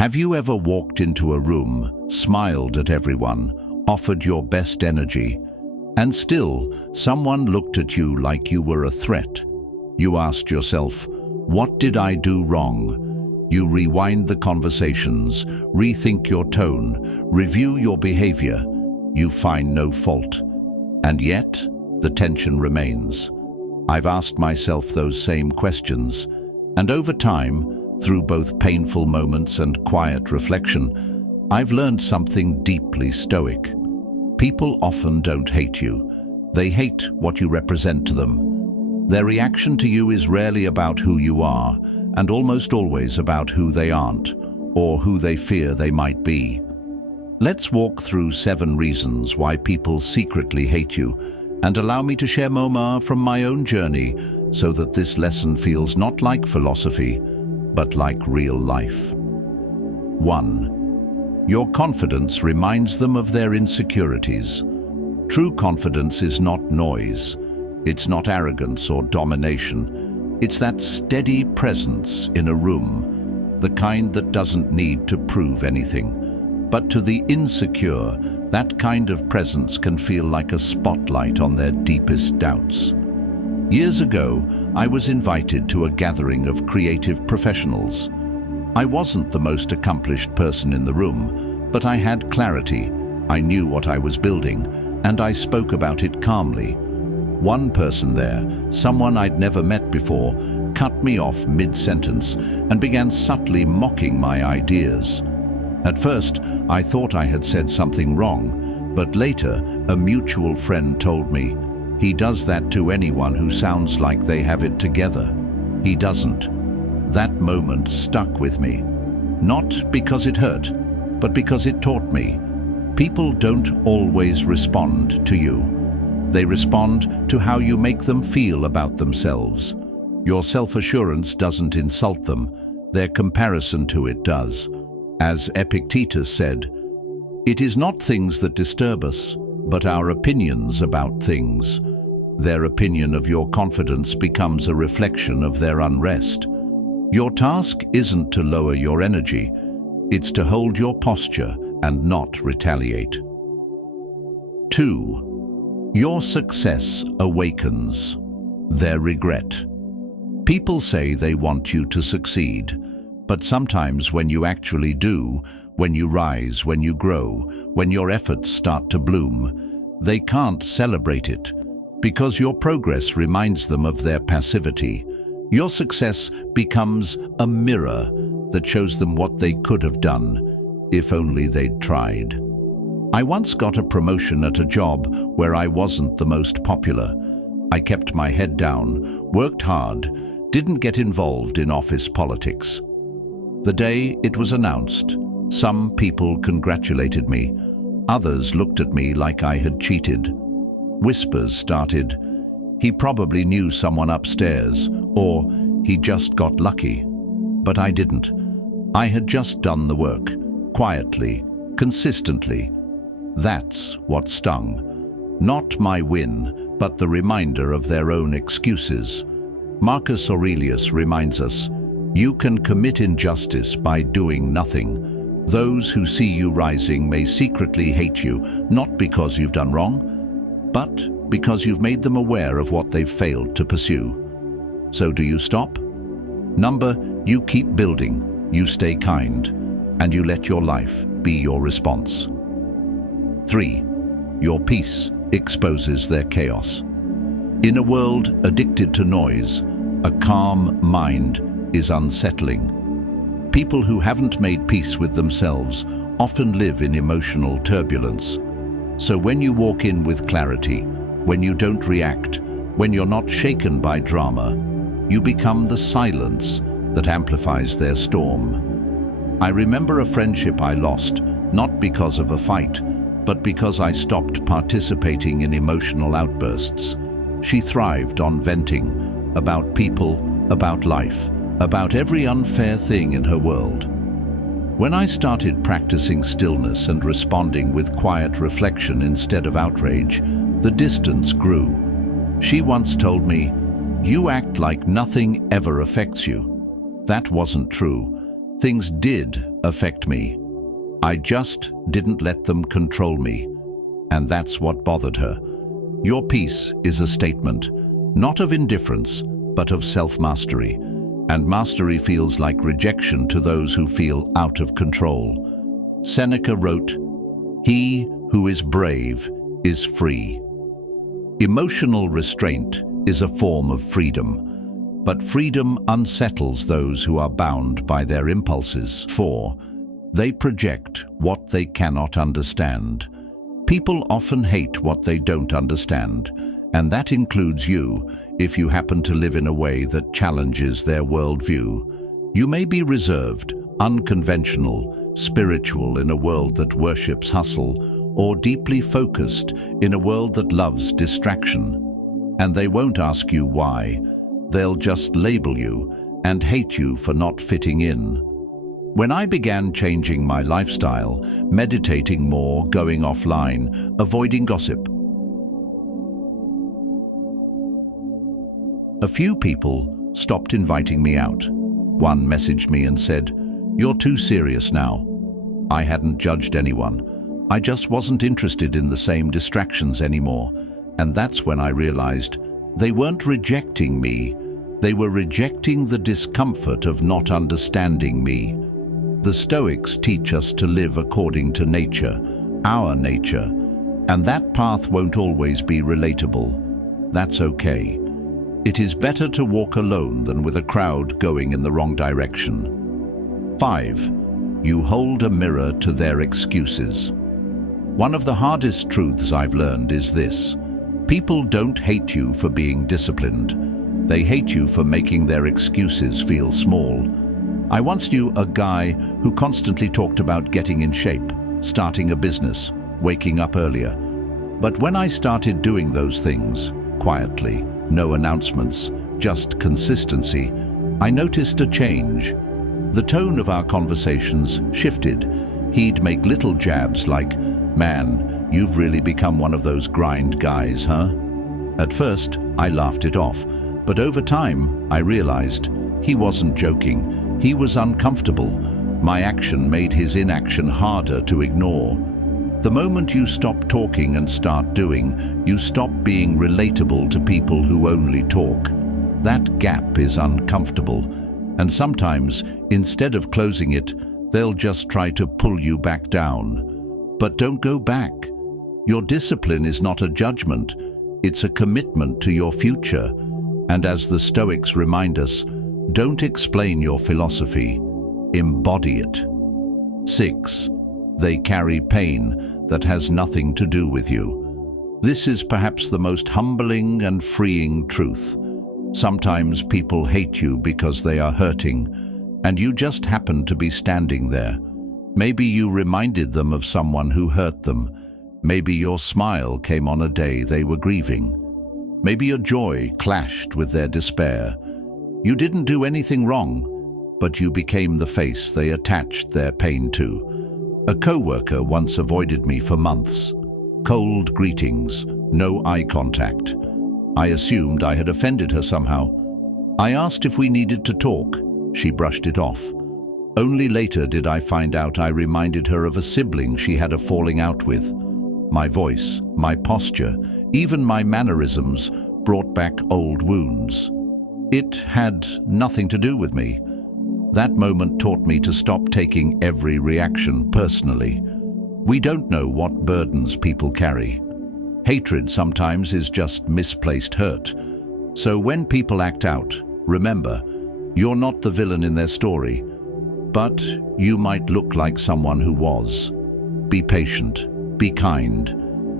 Have you ever walked into a room, smiled at everyone, offered your best energy, and still someone looked at you like you were a threat? You asked yourself, what did I do wrong? You rewind the conversations, rethink your tone, review your behavior. You find no fault. And yet, the tension remains. I've asked myself those same questions, and over time, through both painful moments and quiet reflection, I've learned something deeply Stoic. People often don't hate you. They hate what you represent to them. Their reaction to you is rarely about who you are, and almost always about who they aren't, or who they fear they might be. Let's walk through 7 reasons why people secretly hate you, and allow me to share more from my own journey so that this lesson feels not like philosophy, but like real life. 1. Your confidence reminds them of their insecurities. True confidence is not noise. It's not arrogance or domination. It's that steady presence in a room, the kind that doesn't need to prove anything. But to the insecure, that kind of presence can feel like a spotlight on their deepest doubts. Years ago, I was invited to a gathering of creative professionals. I wasn't the most accomplished person in the room, but I had clarity. I knew what I was building, and I spoke about it calmly. One person there, someone I'd never met before, cut me off mid-sentence and began subtly mocking my ideas. At first, I thought I had said something wrong, but later, a mutual friend told me, "He does that to anyone who sounds like they have it together. He doesn't." That moment stuck with me. Not because it hurt, but because it taught me. People don't always respond to you. They respond to how you make them feel about themselves. Your self-assurance doesn't insult them. Their comparison to it does. As Epictetus said, "It is not things that disturb us, but our opinions about things." Their opinion of your confidence becomes a reflection of their unrest. Your task isn't to lower your energy, it's to hold your posture and not retaliate. 2. Your success awakens their regret. People say they want you to succeed, but sometimes when you actually do, when you rise, when you grow, when your efforts start to bloom, they can't celebrate it, because your progress reminds them of their passivity. Your success becomes a mirror that shows them what they could have done, if only they'd tried. I once got a promotion at a job where I wasn't the most popular. I kept my head down, worked hard, didn't get involved in office politics. The day it was announced, some people congratulated me. Others looked at me like I had cheated. Whispers started. He probably knew someone upstairs, or he just got lucky. But I didn't. I had just done the work, quietly, consistently. That's what stung. Not my win, but the reminder of their own excuses. Marcus Aurelius reminds us, "You can commit injustice by doing nothing. Those who see you rising may secretly hate you, not because you've done wrong, but because you've made them aware of what they've failed to pursue." So do you stop? Number, you keep building, you stay kind, and you let your life be your response. 3. Your peace exposes their chaos. In a world addicted to noise, a calm mind is unsettling. People who haven't made peace with themselves often live in emotional turbulence. So when you walk in with clarity, when you don't react, when you're not shaken by drama, you become the silence that amplifies their storm. I remember a friendship I lost, not because of a fight, but because I stopped participating in emotional outbursts. She thrived on venting about people, about life, about every unfair thing in her world. When I started practicing stillness and responding with quiet reflection instead of outrage, the distance grew. She once told me, "You act like nothing ever affects you." That wasn't true. Things did affect me. I just didn't let them control me. And that's what bothered her. Your peace is a statement, not of indifference, but of self-mastery. And mastery feels like rejection to those who feel out of control. Seneca wrote, "He who is brave is free." Emotional restraint is a form of freedom, but freedom unsettles those who are bound by their impulses. 4. They project what they cannot understand. People often hate what they don't understand, and that includes you if you happen to live in a way that challenges their worldview. You may be reserved, unconventional, spiritual in a world that worships hustle, or deeply focused in a world that loves distraction. And they won't ask you why. They'll just label you and hate you for not fitting in. When I began changing my lifestyle, meditating more, going offline, avoiding gossip, a few people stopped inviting me out. One messaged me and said, "You're too serious now." I hadn't judged anyone. I just wasn't interested in the same distractions anymore. And that's when I realized they weren't rejecting me. They were rejecting the discomfort of not understanding me. The Stoics teach us to live according to nature, our nature, and that path won't always be relatable. That's okay. It is better to walk alone than with a crowd going in the wrong direction. 5. You hold a mirror to their excuses. One of the hardest truths I've learned is this: people don't hate you for being disciplined. They hate you for making their excuses feel small. I once knew a guy who constantly talked about getting in shape, starting a business, waking up earlier. But when I started doing those things, quietly, no announcements, just consistency, I noticed a change. The tone of our conversations shifted. He'd make little jabs like, "Man, you've really become one of those grind guys, huh?" At first, I laughed it off, but over time, I realized he wasn't joking. He was uncomfortable. My action made his inaction harder to ignore. The moment you stop talking and start doing, you stop being relatable to people who only talk. That gap is uncomfortable, and sometimes, instead of closing it, they'll just try to pull you back down. But don't go back. Your discipline is not a judgment, it's a commitment to your future. And as the Stoics remind us, don't explain your philosophy, embody it. 6. They carry pain that has nothing to do with you. This is perhaps the most humbling and freeing truth. Sometimes people hate you because they are hurting, and you just happen to be standing there. Maybe you reminded them of someone who hurt them. Maybe your smile came on a day they were grieving. Maybe your joy clashed with their despair. You didn't do anything wrong, but you became the face they attached their pain to. A coworker once avoided me for months. Cold greetings, no eye contact. I assumed I had offended her somehow. I asked if we needed to talk. She brushed it off. Only later did I find out I reminded her of a sibling she had a falling out with. My voice, my posture, even my mannerisms brought back old wounds. It had nothing to do with me. That moment taught me to stop taking every reaction personally. We don't know what burdens people carry. Hatred sometimes is just misplaced hurt. So when people act out, remember, you're not the villain in their story, but you might look like someone who was. Be patient, be kind,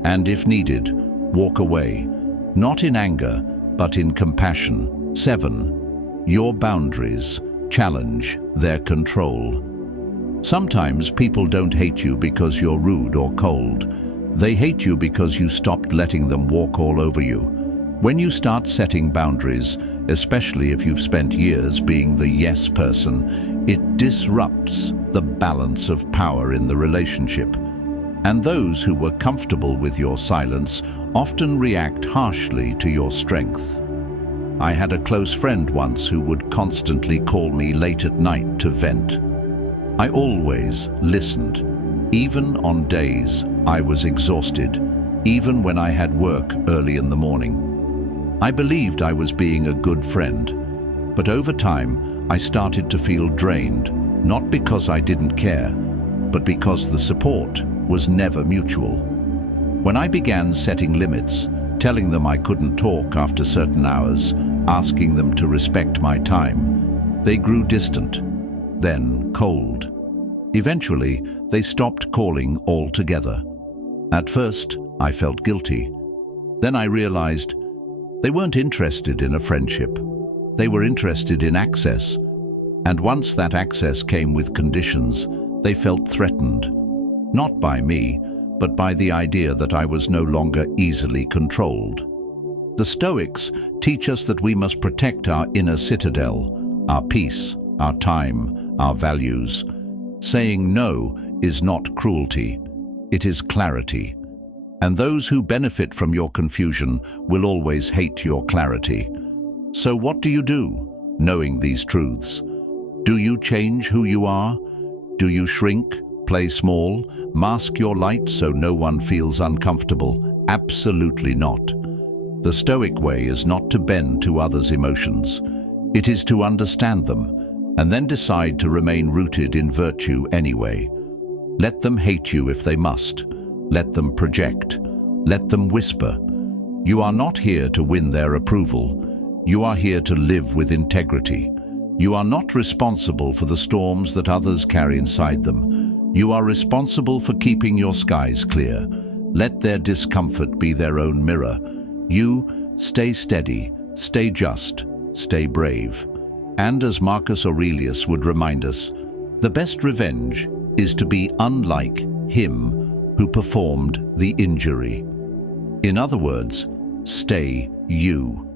and if needed, walk away. Not in anger, but in compassion. 7. Your boundaries challenge their control. Sometimes people don't hate you because you're rude or cold. They hate you because you stopped letting them walk all over you. When you start setting boundaries, especially if you've spent years being the yes person, it disrupts the balance of power in the relationship. And those who were comfortable with your silence often react harshly to your strength. I had a close friend once who would constantly call me late at night to vent. I always listened, even on days I was exhausted, even when I had work early in the morning. I believed I was being a good friend, but over time I started to feel drained, not because I didn't care, but because the support was never mutual. When I began setting limits, telling them I couldn't talk after certain hours, asking them to respect my time, they grew distant, then cold. Eventually, they stopped calling altogether. At first, I felt guilty. Then I realized they weren't interested in a friendship. They were interested in access. And once that access came with conditions, they felt threatened. Not by me, but by the idea that I was no longer easily controlled. The Stoics teach us that we must protect our inner citadel, our peace, our time, our values. Saying no is not cruelty, it is clarity. And those who benefit from your confusion will always hate your clarity. So what do, knowing these truths? Do you change who you are? Do you shrink, play small, mask your light so no one feels uncomfortable? Absolutely not. The Stoic way is not to bend to others' emotions. It is to understand them, and then decide to remain rooted in virtue anyway. Let them hate you if they must. Let them project. Let them whisper. You are not here to win their approval. You are here to live with integrity. You are not responsible for the storms that others carry inside them. You are responsible for keeping your skies clear. Let their discomfort be their own mirror. You stay steady, stay just, stay brave. And as Marcus Aurelius would remind us, the best revenge is to be unlike him who performed the injury. In other words, stay you.